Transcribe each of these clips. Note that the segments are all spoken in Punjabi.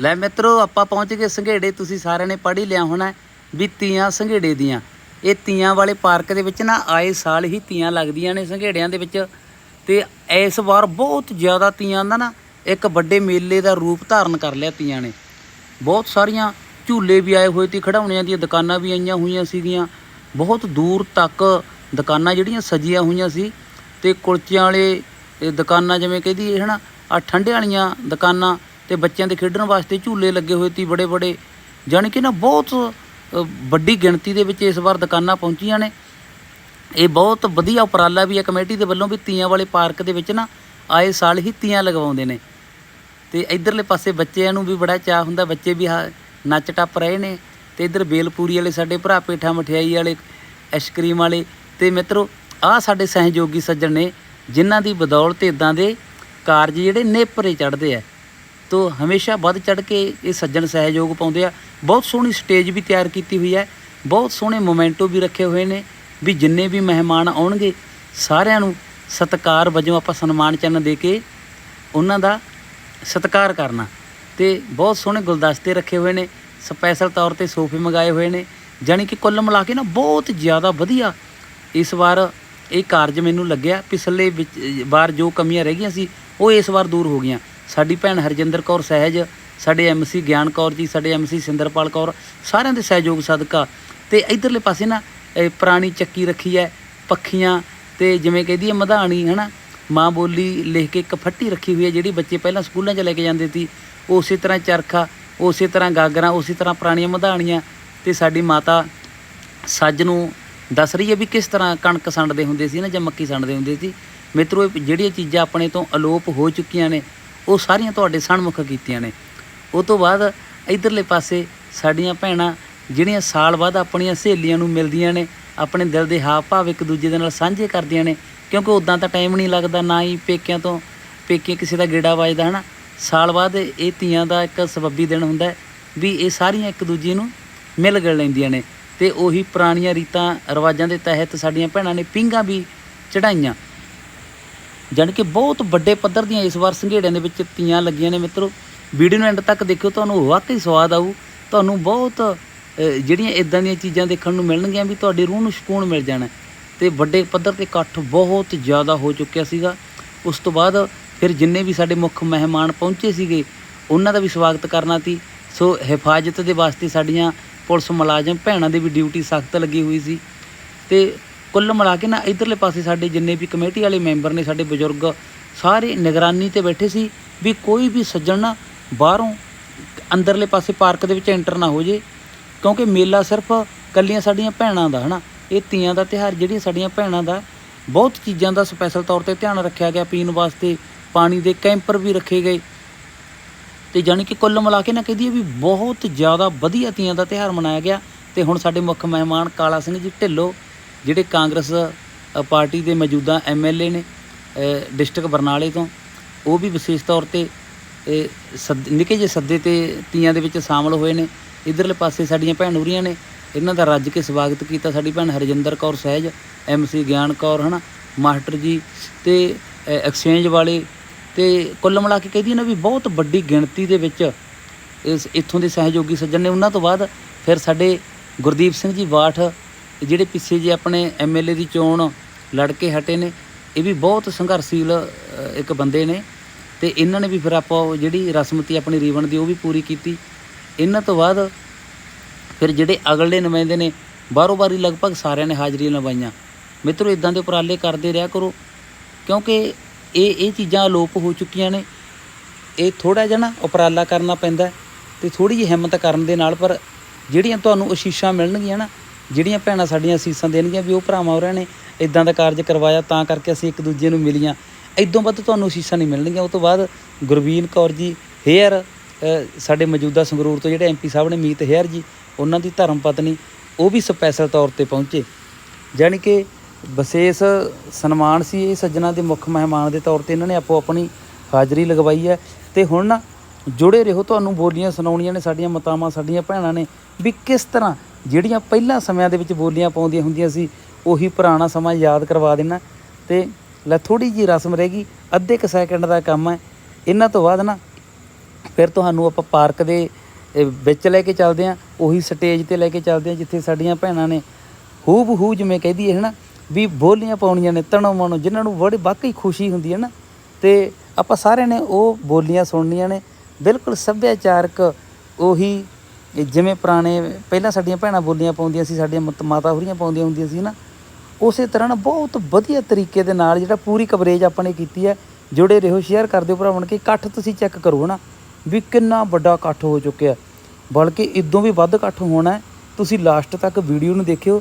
ਲੈ ਮਿੱਤਰੋ, ਆਪਾਂ ਪਹੁੰਚ ਗਏ ਸੰਘੇੜੇ। ਤੁਸੀਂ ਸਾਰਿਆਂ ਨੇ ਪੜ੍ਹ ਹੀ ਲਿਆ ਹੋਣਾ ਵੀ ਤੀਆਂ ਸੰਘੇੜੇ ਦੀਆਂ। ਇਹ ਤੀਆਂ ਵਾਲੇ ਪਾਰਕ ਦੇ ਵਿੱਚ ਨਾ ਆਏ ਸਾਲ ਹੀ ਤੀਆਂ ਲੱਗਦੀਆਂ ਨੇ ਸੰਘੇੜਿਆਂ ਦੇ ਵਿੱਚ। ਤੇ ਇਸ ਵਾਰ ਬਹੁਤ ਜ਼ਿਆਦਾ ਤੀਆਂ ਦਾ ਨਾ ਇੱਕ ਵੱਡੇ ਮੇਲੇ ਦਾ ਰੂਪ ਧਾਰਨ ਕਰ ਲਿਆ ਤੀਆਂ ਨੇ। ਬਹੁਤ ਸਾਰੀਆਂ ਝੂਲੇ ਵੀ ਆਏ ਹੋਏ ਤੇ ਖਿਡੌਣਿਆਂ ਦੀਆਂ ਦੁਕਾਨਾਂ ਵੀ ਆਈਆਂ ਹੋਈਆਂ ਸੀਗੀਆਂ। ਬਹੁਤ ਦੂਰ ਤੱਕ ਦੁਕਾਨਾਂ ਜਿਹੜੀਆਂ ਸਜੀਆਂ ਹੋਈਆਂ ਸੀ ਤੇ ਕੁਲਚਿਆਂ ਵਾਲੇ ਦੁਕਾਨਾਂ ਜਿਵੇਂ ਕਹਿੰਦੀ ਹੈ ਨਾ ਆ ਠੰਡੇ ਵਾਲੀਆਂ ਦੁਕਾਨਾਂ ਤੇ ਬੱਚਿਆਂ ਦੇ ਖੇਡਣ ਵਾਸਤੇ ਝੂਲੇ ਲੱਗੇ ਹੋਏ ਸੀ ਬੜੇ ਬੜੇ। ਜਾਣੀ ਕਿ ਨਾ ਬਹੁਤ ਵੱਡੀ ਗਿਣਤੀ ਦੇ ਵਿੱਚ ਇਸ ਵਾਰ ਦੁਕਾਨਾਂ ਪਹੁੰਚੀਆਂ ਨੇ। ਇਹ ਬਹੁਤ ਵਧੀਆ ਉਪਰਾਲਾ ਵੀ ਹੈ ਕਮੇਟੀ ਦੇ ਵੱਲੋਂ ਵੀ ਤੀਆਂ ਵਾਲੇ ਪਾਰਕ ਦੇ ਵਿੱਚ ਨਾ ਆਏ ਸਾਲ ਹੀ ਤੀਆਂ ਲਗਵਾਉਂਦੇ ਨੇ। ਤੇ ਇਧਰਲੇ ਪਾਸੇ ਬੱਚਿਆਂ ਨੂੰ ਵੀ ਬੜਾ ਚਾਹ ਹੁੰਦਾ, ਬੱਚੇ ਵੀ ਹਾ- ਨੱਚ ਟੱਪ ਰਹੇ ਨੇ। ਤੇ ਇਧਰ ਬੇਲਪੂਰੀ ਵਾਲੇ, ਸਾਡੇ ਭਰਾ ਪੇਠਾ ਮਠਿਆਈ ਵਾਲੇ ਆਈਸਕ੍ਰੀਮ ਵਾਲੇ। ਤੇ ਮਿੱਤਰੋ, ਆਹ ਸਾਡੇ ਸਹਿਯੋਗੀ ਸੱਜਣ ਨੇ, ਜਿਨ੍ਹਾਂ ਦੀ ਬਦੌਲਤ ਇਦਾਂ ਦੇ ਕਾਰਜ ਜਿਹੜੇ ਨੇਪਰੇ ਚੜ੍ਹਦੇ ਆ। ਤੋ ਹਮੇਸ਼ਾ ਵੱਧ ਚੜ ਕੇ ਇਹ ਸੱਜਣ ਸਹਿਯੋਗ ਪਾਉਂਦੇ ਆ। ਬਹੁਤ ਸੋਹਣੀ ਸਟੇਜ ਵੀ ਤਿਆਰ ਕੀਤੀ ਹੋਈ ਹੈ। ਬਹੁਤ ਸੋਹਣੇ ਮੋਮੈਂਟੋ ਵੀ ਰੱਖੇ ਹੋਏ ਨੇ ਵੀ ਜਿੰਨੇ ਵੀ ਮਹਿਮਾਨ ਆਉਣਗੇ, ਸਾਰਿਆਂ ਨੂੰ ਸਤਿਕਾਰ ਵਜੋਂ ਆਪਾਂ ਸਨਮਾਨ ਚੰਨ ਦੇ ਕੇ ਉਹਨਾਂ ਦਾ ਸਤਿਕਾਰ ਕਰਨਾ। ਤੇ ਬਹੁਤ ਸੋਹਣੇ ਗੁਲਦਸਤੇ ਰੱਖੇ ਹੋਏ ਨੇ, ਸਪੈਸ਼ਲ ਤੌਰ ਤੇ ਸੋਫੇ ਮੰਗਾਏ ਹੋਏ ਨੇ। ਜਾਣੀ ਕਿ ਕੁੱਲ ਮਿਲਾ ਕੇ ਨਾ ਬਹੁਤ ਜ਼ਿਆਦਾ ਵਧੀਆ ਇਸ ਵਾਰ ਇਹ ਕਾਰਜ ਮੈਨੂੰ ਲੱਗਿਆ। ਪਿਛਲੇ ਵਿੱਚ ਵਾਰ ਜੋ ਕਮੀਆਂ ਰਹਿ ਗਈਆਂ ਸੀ, ਉਹ ਇਸ ਵਾਰ ਦੂਰ ਹੋ ਗਈਆਂ। ਸਾਡੀ ਭੈਣ ਹਰਜਿੰਦਰ ਕੌਰ ਸਹਿਜ, ਸਾਡੇ ਐਮਸੀ ਗਿਆਨ ਕੌਰ ਜੀ, ਸਾਡੇ ਐਮਸੀ ਸਿੰਦਰਪਾਲ ਕੌਰ, ਸਾਰਿਆਂ ਦੇ ਸਹਿਯੋਗ ਸਦਕਾ। ਤੇ ਇਧਰਲੇ ਪਾਸੇ ਨਾ ਪੁਰਾਣੀ ਚੱਕੀ ਰੱਖੀ ਹੈ, ਪੱਖੀਆਂ ਤੇ ਜਿਵੇਂ ਕਹਿੰਦੀ ਹੈ ਮਧਾਣੀ, ਹਨਾ? ਮਾਂ ਬੋਲੀ ਲਿਖ ਕੇ ਇੱਕ ਫੱਟੀ ਰੱਖੀ ਹੋਈ ਹੈ, ਜਿਹੜੀ ਬੱਚੇ ਪਹਿਲਾਂ ਸਕੂਲਾਂ 'ਚ ਲੈ ਕੇ ਜਾਂਦੇ ਸੀ। ਉਸੇ ਤਰ੍ਹਾਂ ਚਰਖਾ, ਉਸੇ ਤਰ੍ਹਾਂ ਗਾਗਰਾਂ, ਉਸੇ ਤਰ੍ਹਾਂ ਪੁਰਾਣੀਆਂ ਮਧਾਣੀਆਂ ਤੇ ਸਾਡੀ ਮਾਤਾ ਸੱਜ ਨੂੰ ਦੱਸ ਰਹੀ ਹੈ ਵੀ ਕਿਸ ਤਰ੍ਹਾਂ ਕਣਕ ਸੰਡਦੇ ਹੁੰਦੇ ਸੀ ਨਾ ਜਾਂ ਮੱਕੀ ਸੰਡਦੇ ਹੁੰਦੇ ਸੀ। ਮਿੱਤਰੋ, ਇਹ ਜਿਹੜੀਆਂ ਚੀਜ਼ਾਂ ਆਪਣੇ ਤੋਂ ਅਲੋਪ ਹੋ ਚੁੱਕੀਆਂ ਨੇ ਉਹ ਸਾਰੀਆਂ ਤੁਹਾਡੇ ਸਾਹਮੁਖ ਕੀਤੀਆਂ ਨੇ। ਉਹ ਤੋਂ ਬਾਅਦ ਇਧਰਲੇ ਪਾਸੇ ਸਾਡੀਆਂ ਭੈਣਾਂ, ਜਿਹੜੀਆਂ ਸਾਲ ਬਾਅਦ ਆਪਣੀਆਂ ਸਹੇਲੀਆਂ ਨੂੰ ਮਿਲਦੀਆਂ ਨੇ, ਆਪਣੇ ਦਿਲ ਦੇ ਹਾਵ ਭਾਵ ਇੱਕ ਦੂਜੇ ਦੇ ਨਾਲ ਸਾਂਝੇ ਕਰਦੀਆਂ ਨੇ, ਕਿਉਂਕਿ ਉਦਾਂ ਤਾਂ ਟਾਈਮ ਨਹੀਂ ਲੱਗਦਾ ਨਾ ਹੀ ਪੇਕਿਆਂ ਤੋਂ, ਪੇਕੇ ਕਿਸੇ ਦਾ ਗੇੜਾ ਵੱਜਦਾ, ਹਨਾ? ਸਾਲ ਬਾਅਦ ਇਹ ਤੀਆਂ ਦਾ ਇੱਕ ਸਬੱਬੀ ਦਿਨ ਹੁੰਦਾ ਵੀ ਇਹ ਸਾਰੀਆਂ ਇੱਕ ਦੂਜੇ ਨੂੰ ਮਿਲ ਗਿਲ ਲੈਂਦੀਆਂ ਨੇ। ਤੇ ਉਹੀ ਪੁਰਾਣੀਆਂ ਰੀਤਾਂ, ਰਿਵਾਜਾਂ ਦੇ ਤਹਿਤ ਸਾਡੀਆਂ ਭੈਣਾਂ ਨੇ ਪਿੰਗਾ ਵੀ ਚੜਾਈਆਂ ਜਾਣੀ ਕਿ ਬਹੁਤ ਵੱਡੇ ਪੱਧਰ ਦੀਆਂ ਇਸ ਵਾਰ ਸੰਘੇੜਿਆਂ ਦੇ ਵਿੱਚ ਤੀਆਂ ਲੱਗੀਆਂ ਨੇ ਮਿੱਤਰੋ। ਵੀਡੀਓ ਨੂੰ ਐਂਡ ਤੱਕ ਦੇਖਿਓ, ਤੁਹਾਨੂੰ ਵਾਕਈ ਸਵਾਦ ਆਊ। ਤੁਹਾਨੂੰ ਬਹੁਤ ਜਿਹੜੀਆਂ ਇਦਾਂ ਦੀਆਂ ਚੀਜ਼ਾਂ ਦੇਖਣ ਨੂੰ ਮਿਲਣਗੀਆਂ ਵੀ ਤੁਹਾਡੀ ਰੂਹ ਨੂੰ ਸਕੂਨ ਮਿਲ ਜਾਣਾ ਤੇ ਵੱਡੇ ਪੱਧਰ ਤੇ ਇਕੱਠ ਬਹੁਤ ਜ਼ਿਆਦਾ ਹੋ ਚੁੱਕਿਆ ਸੀਗਾ। ਉਸ ਤੋਂ ਬਾਅਦ ਫਿਰ ਜਿੰਨੇ ਵੀ ਸਾਡੇ ਮੁੱਖ ਮਹਿਮਾਨ ਪਹੁੰਚੇ ਸੀਗੇ, ਉਹਨਾਂ ਦਾ ਵੀ ਸਵਾਗਤ ਕਰਨਾ ਸੀ। ਸੋ ਹਿਫਾਜ਼ਤ ਦੇ ਵਾਸਤੇ ਸਾਡੀਆਂ ਪੁਲਿਸ ਮੁਲਾਜ਼ਮ, ਭੈਣਾਂ ਦੀ ਵੀ ਡਿਊਟੀ ਸਖਤ ਲੱਗੀ ਹੋਈ ਸੀ। ਤੇ ਕੁੱਲ ਮਿਲਾ ਕੇ ਨਾ ਇਧਰਲੇ ਪਾਸੇ ਸਾਡੇ ਜਿੰਨੇ ਵੀ ਕਮੇਟੀ ਵਾਲੇ ਮੈਂਬਰ ਨੇ, ਸਾਡੇ ਬਜ਼ੁਰਗ, ਸਾਰੇ ਨਿਗਰਾਨੀ ਤੇ ਬੈਠੇ ਸੀ ਵੀ ਕੋਈ ਵੀ ਸੱਜਣ ਨਾ ਬਾਹਰੋਂ ਅੰਦਰਲੇ ਪਾਸੇ ਪਾਰਕ ਦੇ ਵਿੱਚ ਐਂਟਰ ਨਾ ਹੋ ਜੇ, ਕਿਉਂਕਿ ਮੇਲਾ ਸਿਰਫ ਕੱਲੀਆਂ ਸਾਡੀਆਂ ਭੈਣਾਂ ਦਾ, ਹਨਾ? ਇਹ ਤੀਆਂ ਦਾ ਤਿਹਾਰ ਜਿਹੜੀਆਂ ਸਾਡੀਆਂ ਭੈਣਾਂ ਦਾ, ਬਹੁਤ ਚੀਜ਼ਾਂ ਦਾ ਸਪੈਸ਼ਲ ਤੌਰ ਤੇ ਧਿਆਨ ਰੱਖਿਆ ਗਿਆ, ਪੀਣ ਵਾਸਤੇ ਪਾਣੀ ਦੇ ਕੈਂਪਰ ਵੀ ਰੱਖੇ ਗਏ। ਤੇ ਜਾਣੀ ਕਿ ਕੁੱਲ ਮਿਲਾ ਕੇ ਨਾ ਕਹਦੀ ਵੀ ਬਹੁਤ ਜ਼ਿਆਦਾ ਵਧੀਆ ਤੀਆਂ ਦਾ ਤਿਹਾਰ ਮਨਾਇਆ ਗਿਆ। ਤੇ ਹੁਣ ਸਾਡੇ ਮੁੱਖ ਮਹਿਮਾਨ ਕਾਲਾ ਸਿੰਘ ਜੀ, ਢਿੱਲੋਂ ਜਿਹੜੇ ਕਾਂਗਰਸ ਪਾਰਟੀ ਦੇ ਮੌਜੂਦਾ ਐਮਐਲਏ ਨੇ ਅ, ਡਿਸਟ੍ਰਿਕਟ ਬਰਨਾਲੇ ਤੋਂ ਉਹ ਵੀ ਵਿਸ਼ੇਸ਼ ਤੌਰ ਤੇ ਸੱਦ- ਨਿੱਕੇ ਜਿਹੇ ਸੱਦੇ ਤੇ ਤੀਆਂ ਦੇ ਵਿੱਚ ਸ਼ਾਮਲ ਹੋਏ ਨੇ। ਇਧਰਲੇ ਪਾਸੇ ਸਾਡੀਆਂ ਭੈਣ ਉਰੀਆਂ ਨੇ ਇਹਨਾਂ ਦਾ ਰੱਜ ਕੇ ਸਵਾਗਤ ਕੀਤਾ ਸਾਡੀ ਭੈਣ ਹਰਜਿੰਦਰ ਕੌਰ ਸਹਿਜ ਐਮਸੀ ਗਿਆਨ ਕੌਰ ਹਨਾ ਮਾਸਟਰ ਜੀ ਤੇ ਐਕਸਚੇਂਜ ਵਾਲੇ ਤੇ ਕੁੱਲ ਮਿਲਾ ਕੇ ਕਹਿੰਦੀ ਨਾ ਵੀ ਬਹੁਤ ਵੱਡੀ ਗਿਣਤੀ ਦੇ ਵਿੱਚ ਇਸ ਇੱਥੋਂ ਦੇ ਸਹਿਯੋਗੀ ਸੱਜਣ ਨੇ। ਉਹਨਾਂ ਤੋਂ ਬਾਅਦ ਫਿਰ ਸਾਡੇ ਗੁਰਦੀਪ ਸਿੰਘ ਜੀ ਬਾਠ ਜਿਹੜੇ ਪਿੱਛੇ ਜੇ ਆਪਣੇ ਐਮਐਲਏ ਦੀ ਚੋਣ ਲੜ ਕੇ ਹਟੇ ਨੇ, ਇਹ ਵੀ ਬਹੁਤ ਸੰਘਰਸ਼ੀਲ ਇੱਕ ਬੰਦੇ ਨੇ ਤੇ ਇਹਨਾਂ ਨੇ ਵੀ ਫਿਰ ਆਪਾਂ ਉਹ ਜਿਹੜੀ ਰਸਮਤੀ ਆਪਣੀ ਰੀਵਨ ਦੀ ਉਹ ਵੀ ਪੂਰੀ ਕੀਤੀ। ਇਹਨਾਂ ਤੋਂ ਬਾਅਦ ਫਿਰ ਜਿਹੜੇ ਅਗਲੇ ਨੁਮਾਇੰਦੇ ਨੇ ਬਾਰੋ ਬਾਰੀ ਲਗਭਗ ਸਾਰਿਆਂ ਨੇ ਹਾਜ਼ਰੀਆਂ ਲਵਾਈਆਂ ਮਿੱਤਰੋ ਇਦਾਂ ਦੇ ਉਪਰਾਲੇ ਕਰਦੇ ਰਿਹਾ ਕਰੋ, ਕਿਉਂਕਿ ਇਹ ਇਹ ਚੀਜ਼ਾਂ ਅਲੋਪ ਹੋ ਚੁੱਕੀਆਂ ਨੇ। ਇਹ ਥੋੜਾ ਜਿਹਾ ਨਾ ਉਪਰਾਲਾ ਕਰਨਾ ਪੈਂਦਾ ਹੈ ਤੇ ਥੋੜੀ ਜਿਹੀ ਹਿੰਮਤ ਕਰਨ ਦੇ ਨਾਲ, ਪਰ ਜਿਹੜੀਆਂ ਤੁਹਾਨੂੰ ਅਸ਼ੀਸ਼ਾਂ ਮਿਲਣਗੀਆਂ ਨਾ ਜਿਹੜੀਆਂ ਭੈਣਾਂ ਸਾਡੀਆਂ ਅਸੀਸਾਂ ਦੇਣਗੀਆਂ ਵੀ ਉਹ ਭਰਾਵਾਂ ਹੋਰਾਂ ਨੇ ਇਦਾਂ ਦਾ ਕਾਰਜ ਕਰਵਾਇਆ, ਤਾਂ ਕਰਕੇ ਅਸੀਂ ਇੱਕ ਦੂਜੇ ਨੂੰ ਮਿਲੀਆਂ। ਇਦੋਂ ਵੱਧ ਤੁਹਾਨੂੰ ਅਸੀਸਾਂ ਨਹੀਂ ਮਿਲਣਗੀਆਂ। ਉਹ ਤੋਂ ਬਾਅਦ ਗੁਰਵੀਨ ਕੌਰ ਜੀ, ਹੇਅਰ ਸਾਡੇ ਮੌਜੂਦਾ ਸੰਗਰੂਰ ਤੋਂ ਜਿਹੜੇ ਐਮਪੀ ਸਾਹਿਬ ਨੇ, ਮੀਤ ਹੇਅਰ ਜੀ, ਉਹਨਾਂ ਦੀ ਧਰਮ ਪਤਨੀ, ਉਹ ਵੀ ਸਪੈਸ਼ਲ ਤੌਰ ਤੇ ਪਹੁੰਚੇ। ਜਾਣੀ ਕਿ ਵਿਸ਼ੇਸ਼ ਸਨਮਾਨ ਸੀ ਇਹ ਸੱਜਣਾ ਦੇ ਮੁੱਖ ਮਹਿਮਾਨ ਦੇ ਤੌਰ ਤੇ ਇਹਨਾਂ ਨੇ ਆਪੋ ਆਪਣੀ ਹਾਜ਼ਰੀ ਲਗਵਾਈ ਹੈ। ਤੇ ਹੁਣ ਜੁੜੇ ਰਹੋ, ਤੁਹਾਨੂੰ ਬੋਲੀਆਂ ਸੁਣਾਉਣੀਆਂ ਨੇ, ਸਾਡੀਆਂ ਮਾਤਾਵਾਂ, ਸਾਡੀਆਂ ਭੈਣਾਂ ਨੇ। ਵੀ ਕਿਸ ਤਰ੍ਹਾਂ ਜਿਹੜੀਆਂ ਪਹਿਲਾਂ ਸਮਿਆਂ ਦੇ ਵਿੱਚ ਬੋਲੀਆਂ ਪਾਉਂਦੀਆਂ ਹੁੰਦੀਆਂ ਸੀ, ਉਹੀ ਪੁਰਾਣਾ ਸਮਾਂ ਯਾਦ ਕਰਵਾ ਦੇਣਾ। ਤੇ ਲੈ ਥੋੜੀ ਜੀ ਰਸਮ ਰਹਿ ਗਈ, ਅੱਧੇ ਕ ਸੈਕਿੰਡ ਦਾ ਕੰਮ ਹੈ। ਇਹਨਾਂ ਤੋਂ ਬਾਅਦ ਨਾ, ਫਿਰ ਤੁਹਾਨੂੰ ਆਪਾਂ ਪਾਰਕ ਦੇ ਵਿੱਚ ਲੈ ਕੇ ਚੱਲਦੇ ਹਾਂ, ਉਹੀ ਸਟੇਜ ਤੇ ਲੈ ਕੇ ਚੱਲਦੇ ਹਾਂ, ਜਿੱਥੇ ਸਾਡੀਆਂ ਭੈਣਾਂ ਨੇ ਹੂਬ ਹੂ ਜਿਵੇਂ ਕਹਿ ਦਈਏ ਹੈ ਨਾ ਵੀ ਬੋਲੀਆਂ ਪਾਉਣੀਆਂ ਨੇ, ਤਣੋ ਮਨੋ ਜਿਨ੍ਹਾਂ ਨੂੰ ਬੜੀ ਵਾਕਈ ਖੁਸ਼ੀ ਹੁੰਦੀ ਹੈ ਨਾ। ਤੇ ਆਪਾਂ ਸਾਰਿਆਂ ਨੇ ਉਹ ਬੋਲੀਆਂ ਸੁਣਨੀਆਂ ਨੇ ਬਿਲਕੁਲ ਸੱਭਿਆਚਾਰਕ ਉਹੀ ਜਿਵੇਂ ਪੁਰਾਣੇ, ਪਹਿਲਾਂ ਸਾਡੀਆਂ ਭੈਣਾਂ ਬੋਲੀਆਂ ਪਾਉਂਦੀਆਂ ਸੀ, ਸਾਡੀਆਂ ਮਾਤਾ ਹੋਰੀਆਂ ਪਾਉਂਦੀਆਂ ਹੁੰਦੀਆਂ ਸੀ ਨਾ ਉਸੇ ਤਰ੍ਹਾਂ ਨਾ ਬਹੁਤ ਵਧੀਆ ਤਰੀਕੇ ਦੇ ਨਾਲ ਜਿਹੜਾ ਪੂਰੀ ਕਵਰੇਜ ਆਪਾਂ ਨੇ ਕੀਤੀ ਹੈ, ਜੁੜੇ ਰਹੋ ਸ਼ੇਅਰ ਕਰ ਦਿਓ ਭਰਾਵਣ ਕਿ ਇਕੱਠ ਤੁਸੀਂ ਚੈੱਕ ਕਰੋ ਨਾ ਵੀ ਕਿੰਨਾ ਵੱਡਾ ਇਕੱਠ ਹੋ ਚੁੱਕਿਆ। ਬਲਕਿ ਇਦੋਂ ਵੀ ਵੱਧ ਇਕੱਠ ਹੋਣਾ ਤੁਸੀਂ ਲਾਸਟ ਤੱਕ ਵੀਡੀਓ ਨੂੰ ਦੇਖਿਓ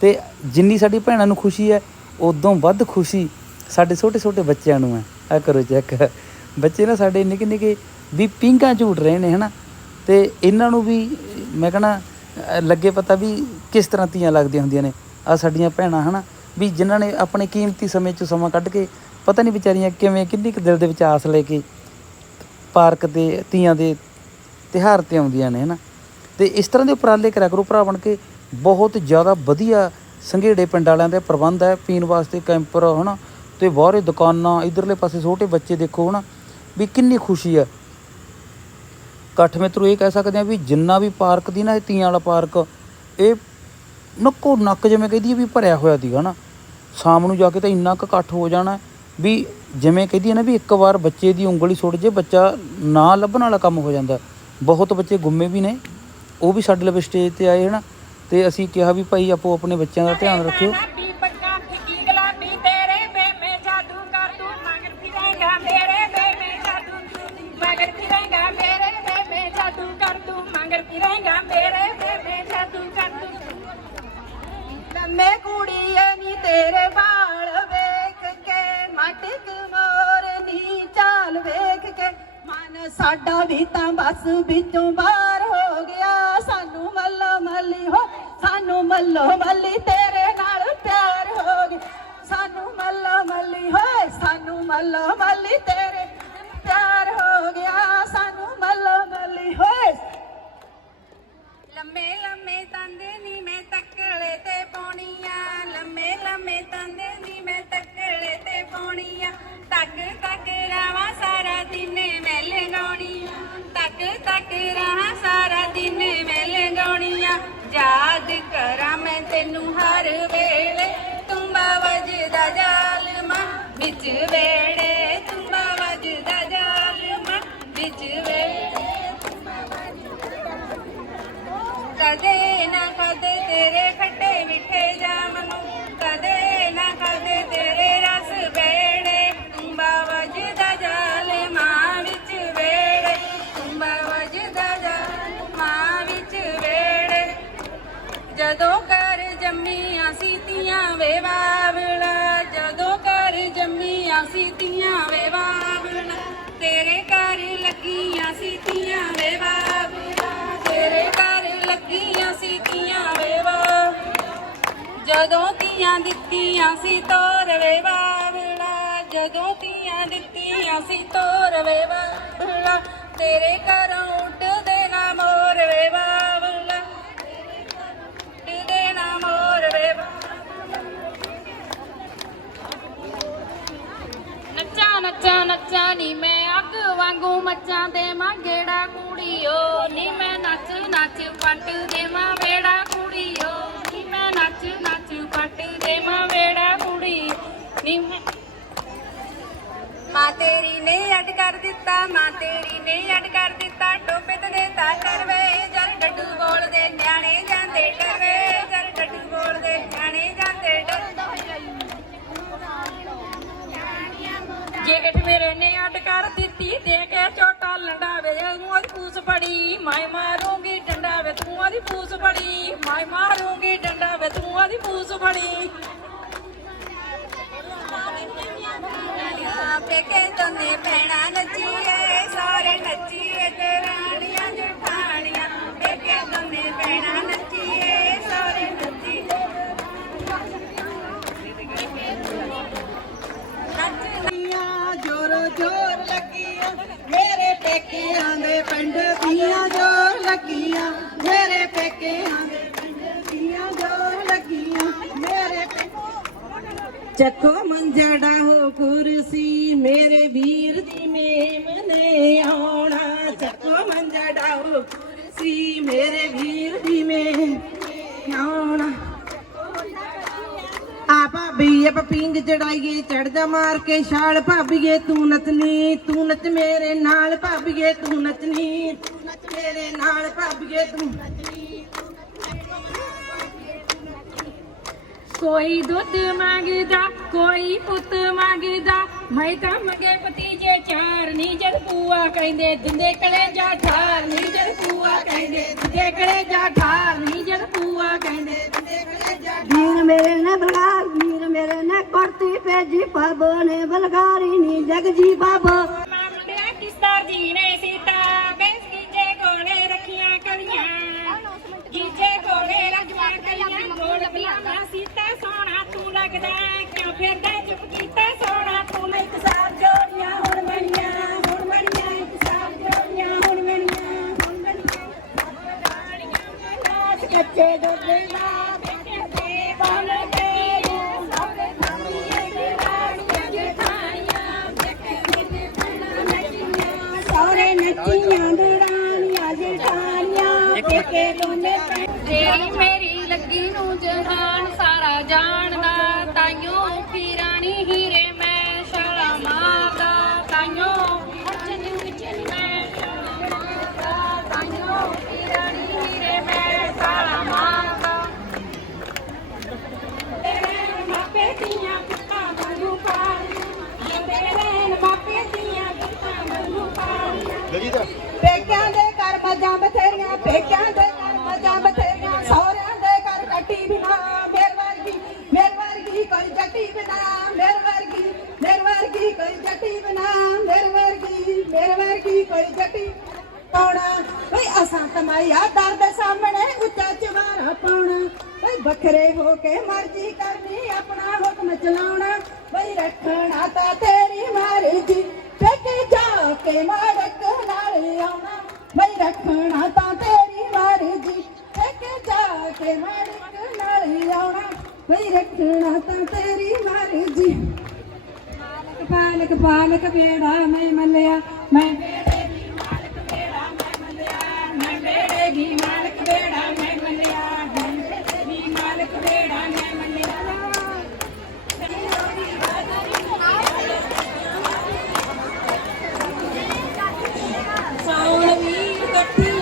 ਤੇ ਜਿੰਨੀ ਸਾਡੀ ਭੈਣਾਂ ਨੂੰ ਖੁਸ਼ੀ ਹੈ, ਉਦੋਂ ਵੱਧ ਖੁਸ਼ੀ ਸਾਡੇ ਛੋਟੇ ਛੋਟੇ ਬੱਚਿਆਂ ਨੂੰ ਹੈ। ਆ ਕਰੋ ਚੈੱਕ ਬੱਚੇ ਨਾ ਸਾਡੇ ਨਿੱਕੇ ਨਿੱਕੇ ਵੀ ਪਿੰਗਾ ਝੂਟ ਰਹੇ ਨੇ, ਹਨਾ? ਤੇ ਇਹਨਾਂ ਨੂੰ ਵੀ ਮੈਂ ਕਹਣਾ, ਲੱਗੇ ਪਤਾ ਵੀ ਕਿਸ ਤਰ੍ਹਾਂ ਤੀਆਂ ਲੱਗਦੀਆਂ ਹੁੰਦੀਆਂ ਨੇ ਆ ਸਾਡੀਆਂ ਭੈਣਾਂ, ਹਨਾ? ਵੀ ਜਿਨ੍ਹਾਂ ਨੇ ਆਪਣੇ ਕੀਮਤੀ ਸਮੇਂ 'ਚ ਸਮਾਂ ਕੱਢ ਕੇ, ਪਤਾ ਨਹੀਂ ਵਿਚਾਰੀਆਂ ਕਿਵੇਂ, ਕਿੰਨੀ ਕੁ ਦਿਲ ਦੇ ਵਿੱਚ ਆਸ ਲੈ ਕੇ ਪਾਰਕ ਦੇ ਤੀਆਂ ਦੇ ਤਿਉਹਾਰ ਤੇ ਆਉਂਦੀਆਂ ਨੇ, ਹਨਾ? ਤੇ ਇਸ ਤਰ੍ਹਾਂ ਦੇ ਉਪਰਾਲੇ ਕਰਿਆ ਕਰੋ ਭਰਾ ਬਣ ਕੇ, ਬਹੁਤ ਜ਼ਿਆਦਾ ਵਧੀਆ ਸੰਘੇੜੇ ਪਿੰਡ ਵਾਲਿਆਂ ਦੇ ਪ੍ਰਬੰਧ ਹੈ, ਪੀਣ ਵਾਸਤੇ ਕੈਂਪਰ ਹਨਾ? ਤੇ ਬਾਹਰੇ ਦੁਕਾਨਾਂ, ਇਧਰਲੇ ਪਾਸੇ ਛੋਟੇ ਬੱਚੇ ਦੇਖੋ, ਹਨਾ? ਵੀ ਕਿੰਨੀ ਖੁਸ਼ੀ ਹੈ ਇਕੱਠ ਮਿੱਤਰੋ, ਇਹ ਕਹਿ ਸਕਦੇ ਆ ਵੀ ਜਿੰਨਾ ਵੀ ਪਾਰਕ ਦੀ ਨਾ ਇਹ ਤੀਆਂ ਵਾਲਾ ਪਾਰਕ, ਇਹ ਨੱਕੋ ਨੱਕ ਜਿਵੇਂ ਕਹਿੰਦੀ ਵੀ ਭਰਿਆ ਹੋਇਆ ਸੀਗਾ ਨਾ। ਸ਼ਾਮ ਨੂੰ ਜਾ ਕੇ ਤਾਂ ਇੰਨਾ ਕੁ ਇਕੱਠ ਹੋ ਜਾਣਾ ਵੀ ਜਿਵੇਂ ਕਹਦੀ ਨਾ ਵੀ ਇੱਕ ਵਾਰ ਬੱਚੇ ਦੀ ਉਂਗਲੀ ਸੁੱਟ ਜੇ, ਬੱਚਾ ਨਾ ਲੱਭਣ ਵਾਲਾ ਕੰਮ ਹੋ ਜਾਂਦਾ। ਬਹੁਤ ਬੱਚੇ ਗੁੰਮੇ ਵੀ ਨੇ, ਉਹ ਵੀ ਸਾਡੇ ਲਈ ਸਟੇਜ ਤੇ ਆਏ ਹਨਾ। ਤੇ ਅਸੀਂ ਕਿਹਾ ਵੀ ਭਾਈ ਆਪੋ ਆਪਣੇ ਬੱਚਿਆਂ ਦਾ ਧਿਆਨ ਰੱਖਿਓ। ਵਿੱਚੋਂ ਘਰ ਲੱਗੀਆਂ ਸੀਤੀਆਂ ਵੇ ਬਾਵਲਾ ਤੇਰੇ ਘਰ ਲੱਗੀਆਂ ਸੀਤੀਆਂ ਵੇ ਬਾਵਲਾ ਜਦੋਂ ਤੀਆਂ ਦਿੱਤੀਆਂ ਸੀ ਤੋਰ ਵੇ ਬਾਵਲਾ ਜਦੋਂ ਤੀਆਂ ਦਿੱਤੀਆਂ ਸੀ ਤੋਰ ਵੇ ਬਾਵਲਾ ਤੇਰੇ ਘਰੋਂ ਉੱਡਦੇ ਨਾ ਮੋਰ ਵੇ ਬਾਵਲਾ ਉੱਡਦੇ ਨਾ ਮੋਰ ਵੇ। ਨੱਚਾ ਨੱਚਾ ਨੱਚਾ ਨੀ ਮੈਂ ਵਾਂਗੂ ਮੱਚਾਂ ਦੇ ਮਾਗੇੜਾ ਕੁੜੀਓ, ਨੀ ਮੈਂ ਨੱਚ ਨੱਚ ਪੱਟ ਦੇਵਾਂ ਵੇੜਾ ਕੁੜੀਓ, ਨੀ ਮੈਂ ਨੱਚ ਨੱਚ ਪੱਟ ਦੇ ਵੇੜਾ ਕੁੜੀ ਨੀ ਮੈਂ ਮਾਂ ਤੇਰੀ ਨੇ ਅੱਡ ਕਰ ਦਿੱਤਾ, ਮਾਂ ਤੇਰੀ ਨੇ ਅੱਡ ਕਰ ਮੈਂ ਮਾਰੂੰਗੀ ਡੰਡਾ ਵੇ ਤੂੰ ਆਦੀ ਪੂਸ ਫੜੀ। ਮੈਂ ਮਾਰੂੰਗੀ ਡੰਡਾ ਵੇ ਤੂੰ ਆਦੀ ਪੂਸ ਫੜੀ। ਪੇਕੇ ਤੰਨੇ ਪੈਣਾ ਨੱਚੀਏ, ਸਾਰੇ ਨੱਚੀਏ ਤੇ ਰਾਣੀਆਂ ਜਠਾਣੀਆਂ। ਪੇਕੇ ਤੰਨੇ ਪੈਣਾ ਨੱਚੀਏ, ਸਾਰੇ ਨੱਚੀਏ। ਦੀਆਂ ਜੋਰ ਜੋਰ ਲੱਗੀਆਂ ਮੇਰੇ ਪੇਕਿਆਂ ਦੇ ਪਿੰਡ ਦੀਆਂ ਜੋਰ ਲੱਗੀਆਂ, ਮੇਰੇ ਪੇਕਿਆਂ ਦੇ ਪਿੰਡ ਦੀਆਂ ਜੋਰ ਲੱਗੀਆਂ, ਮੇਰੇ ਚੱਕੋ ਮੰਜੜਾ ਹੋ ਕੁਰਸੀ, ਮੇਰੇ ਵੀਰ ਦੀ ਮੇਮ ਨੇ ਆਉਣਾ। ਚੱਕੋ ਮੰਜਾ ਡਾਓ ਕੁਰਸੀ, ਮੇਰੇ ਵੀਰ ਦੀ ਮੈਂ ਆਉਣਾ। ਆ ਭਾਬੀ ਇਹ ਪਿੰਗ ਚੜਾਈਏ ਚੜ ਜਾ ਮਾਰ ਕੇ ਛਾਲ। ਭਾਬੀਏ ਤੂੰ ਨੱਚਨੀ ਤੂੰ ਨੱਚ ਮੇਰੇ ਨਾਲ। ਭਾਬੀਏ ਤੂੰ ਨੱਚਨੀ ਤੂੰ ਨੱਚ ਮੇਰੇ ਨਾਲ। ਭਾਬੀਏ ਤੂੰ ਕੋਈ ਦੁੱਧ ਮੰਗਦਾ ਕੋਈ ਪੁੱਤ ਮੰਗਦਾ। ਮੈਂ ਤਾਂ ਮੰਗੇ ਭਤੀਜੇ ਚਾਰ। ਨੀ ਜਦ ਪੂਆ ਕਹਿੰਦੇ ਦਿੰਦੇ ਕਲੇਜਾ ਠਾਰ। ਨੀ ਜਦ ਪੂਆ ਕਹਿੰਦੇ ਦਿੰਦੇ ਕਲੇਜਾ ਠਾਰ। ਨੀ ਜਦ ਪੂਆ ਕਹਿੰਦੇ ਦਿੰਦੇ ਨੇ ਬਲਗਾਰ ਵੀਰ ਮੇਰੇ ਨੇ ਕੁਰਤੀ ਭੇਜੀ ਬਾਬੋ ਨੇ ਬਲਗਾਰੀ ਨੀ ਜਗਜੀ ਬਾਬੋ। ਮਾਮਲਿਆ ਕਿਸਦਾਰ ਜੀ ਨੇ ਸੀਤਾ, ਬੈਂਸ ਕੀਜੇ ਕੋਲੇ ਰੱਖੀਆਂ ਕਲੀਆਂ। ਜੀਜੇ ਕੋਲੇ ਰੱਖੀਆਂ ਕਲੀਆਂ, ਗੋਲ ਬਲਾਵਾ ਸੀਤਾ, ਸੋਹਣਾ ਤੂੰ ਲੱਗਦਾ ਕਿਉਂ ਫਿਰਦਾ ਚੁੱਪ ਕੀਤਾ ਸੋਹਣਾ ਤੂੰ ਮੈਂ ਇੱਕ ਸਾਰ ਜੋੜੀਆਂ, ਹੁਣ ਬਣੀਆਂ ਹੁਣ ਬਣੀਆਂ, ਇੱਕ ਸਾਰ ਜੋੜੀਆਂ, ਹੁਣ ਬਣੀਆਂ ਹੁਣ ਬਣੀਆਂ। ਕੱਚੇ ਦੁੱਧ ਦਾ ਤੇਰੀ ਮੇਰੀ ਲੱਗੀ ਨੂੰ ਜਹਾਨ ਸਾਰਾ ਜਾਣਦਾ ਤਾਈਓ ਪਾਲ ਪੇਕਿਆਂ ਦੇ ਘਰ ਮੱਝਾਂ ਬਥੇਰੀਆਂ, ਪੇਕਿਆਂ ਦੇ ਘਰ ਮੱਝਾਂ ਬਥੇਰੀਆਂ, ਸਹੁਰਿਆਂ ਦੇ ਘਰ ਕੱਟੀ ਬਿਨਾ, ਮੇਰ ਵਰਗੀ ਮੇਰ ਵਰਗੀ ਕੋਈ ਜੱਟੀ ਬਿਨਾ, ਮੇਰ ਵਰਗੀ ਮੇਰ ਵਰਗੀ ਕੋਈ ਜੱਟੀ ਬਿਨਾ, ਮੇਰ ਵਰਗੀ ਮੇਰ ਵਰਗੀ ਕੋਈ ਜੱਟੀ ਪਾਉਣਾ। ਓਏ, ਅਸਾਂ ਕਮਾਈਆ ਦਰ ਦੇ ਸਾਹਮਣੇ ਉੱਚਾ ਚਵਾਰਾ ਪਾਉਣਾ। ਓਏ, ਵੱਖਰੇ ਹੋ ਕੇ ਮਰਜ਼ੀ ਕਰਨੀ, ਆਪਣਾ ਹੁਕਮ ਚਲਾਉਣਾ। ਬਈ ਰੱਖਣਾ ਤਾਂ ਤੇਰੀ ਮਰਜ਼ੀ। ਪੇਕੇ ਜਾ ਕੇ ਮਾੜਕ ਨਾਲ ਆਉਣਾ। ਬਈ ਰੱਖਣਾ ਤਾਂ ਤੇਰੀ ਮਰਜ਼ੀ। ਪੇਕੇ ਜਾ ਕੇ ਮਾੜਕ ਨਾਲ ਆਉਣਾ। ਬਈ ਰੱਖਣਾ ਤਾਂ ਤੇਰੀ ਮਰਜ਼ੀ। ਪਾਲਕ ਪਾਲਕ ਬੇੜਾ ਮੈਂ ਮੱਲਿਆ। ਮੈਂ ਬੇੜੇ ਦੀ ਮਾਲਕ ਬੇੜਾ ਮੈਂ ਮੱਲਿਆ। ਮੈਂ ਬੇੜੇ ਦੀ ਮਾਲਕ ਬੇੜਾ ਮੈਂ ਮੱਲਿਆ। ਵੀ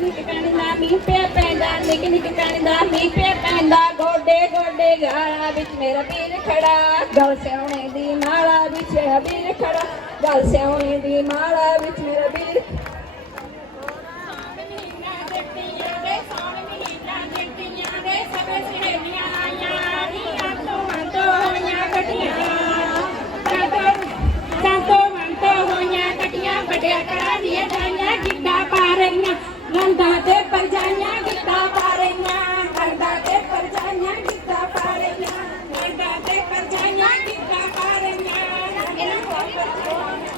ਨਿੱਕ ਨਿੱਕ ਕਣ ਪਿਆ ਪੈਂਦਾ ਨਿੱਕ ਨਿੱਕ ਕਣ ਦਾ ਮੀਂਹ ਪਿਆ ਪੈਂਦਾ ਗੋਡੇ ਗੋਡੇ ਗਾਲਾ ਵਿੱਚ ਮੇਰਾ ਵੀਰ ਖੜਾ ਗਲ ਸਿਆਉਣੇ ਦੀ ਮਾਲਾ ਵਿੱਚ ਮੇਰਾ ਵੀਰ ਖੜਾ ਗਲ ਸਿਆਉਣੇ ਦੀ ਮਾਲਾ ਵਿੱਚ ਮੇਰਾ ਵੀਰ ਰੰਦਾ ਤੇ ਪਰਜਾਈਆਂ ਗਿੱਟਾ ਪਾ ਰਹੀਆਂ ਰੰਦਾ ਤੇ ਪਰਜਾਈਆਂ ਗਿੱਟਾ ਪਾ ਰਹੀਆਂ ਰੰਦਾ ਤੇ ਪਰਜਾਈਆਂ ਗਿੱਟਾ ਪਾ ਰਹੀਆਂ ਇਹਨਾਂ ਕੋਲ ਪਰਜਾਈਆਂ